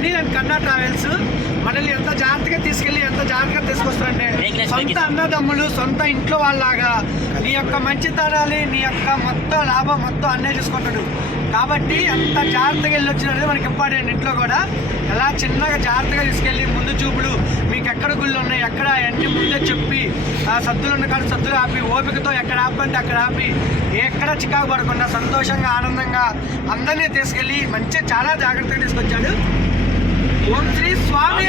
Anil and కన్నా travels మనల్ని ఎంత జాగ్రత్తగా తీసుకెళ్ళి ఎంత జాగ్రత్తగా తీసుకొస్తారంటే సొంత అన్నదమ్ములు, సొంత ఇంట్లో వాళ్ళలాగా నీ యొక్క మంచితనాన్ని, నీ యొక్క మొత్తం లాభం మొత్తం అన్నే చూసుకుంటాడు. కాబట్టి ఎంత జాగ్రత్తగా వెళ్ళి వచ్చినది మనకి ఇంపార్టెంట్. ఇంట్లో కూడా ఎలా చిన్నగా జాగ్రత్తగా తీసుకెళ్ళి ముందు చూపులు, మీకు ఎక్కడ గుళ్ళు ఉన్నాయి, ఎక్కడ అన్ని ముందే చెప్పి సద్దులు ఉన్న కాదు సద్దులు ఆపి ఓపికతో ఎక్కడ ఆపంటే అక్కడ ఆపి ఎక్కడ చికాకు పడకుండా సంతోషంగా ఆనందంగా అందరినీ తీసుకెళ్ళి మంచిగా చాలా జాగ్రత్తగా తీసుకొచ్చాడు. ఓం శ్రీ స్వామి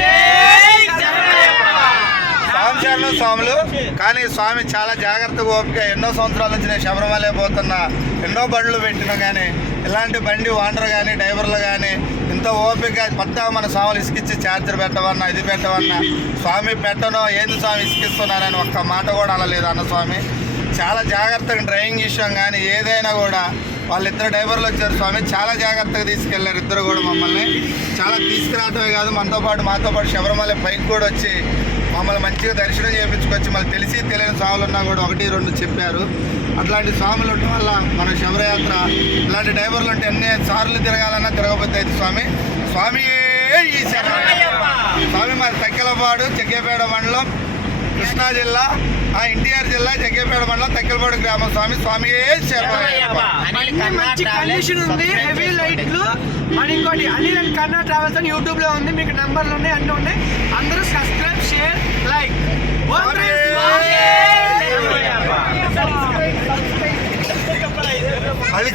స్వాములు. కానీ స్వామి చాలా జాగ్రత్తగా ఓపిక. ఎన్నో సంవత్సరాల నుంచి నేను శబరిమలే పోతున్నా, ఎన్నో బండ్లు పెట్టినా కానీ ఇలాంటి బండి ఓనర్ కానీ డ్రైవర్లు కానీ ఇంత ఓపిక కొత్తగా మన స్వాములు ఇసుకిచ్చి ఛార్జర్ పెట్టవన్నా, ఇది పెట్టవన్నా, స్వామి పెట్టనో ఏంది స్వామి ఇసుకిస్తున్నానని ఒక్క మాట కూడా అనలేదు అన్న స్వామి. చాలా జాగ్రత్తగా డ్రైవింగ్ విషయం కానీ ఏదైనా కూడా వాళ్ళిద్దరు డ్రైవర్లు వచ్చారు స్వామి, చాలా జాగ్రత్తగా తీసుకెళ్లారు. ఇద్దరు కూడా మమ్మల్ని చాలా తీసుకురావటమే కాదు, మాతో పాటు శబరిమల పైకి కూడా వచ్చి మమ్మల్ని మంచిగా దర్శనం చేయించుకొచ్చి మళ్ళీ తెలిసి తెలియని స్వాములు ఉన్నా కూడా 1-2 చెప్పారు. అట్లాంటి స్వాములు ఉండటం వల్ల మన శబరయాత్ర ఇలాంటి డ్రైవర్లు ఉంటే ఎన్ని సార్లు తిరగాలన్నా తిరగబోద్ది అయితే స్వామి. స్వామి స్వామి మాది తక్కెలపాడు, జగ్గేపేట మండలం, కృష్ణా జిల్లా, ఎన్టీఆర్ జిల్లా, జగ్గేపేట మండలం, తక్కెలపాడు గ్రామం. స్వామి మంచి కండిషన్ ఉంది, హెవీ లైట్లు. మరి ఇంకోటి అనిల్ అండ్ కన్నా ట్రావెల్స్ అని యూట్యూబ్ లో ఉంది, మీకు నెంబర్లు ఉన్నాయి, అన్నీ ఉన్నాయి. అందరూ సబ్స్క్రైబ్, షేర్, లైక్.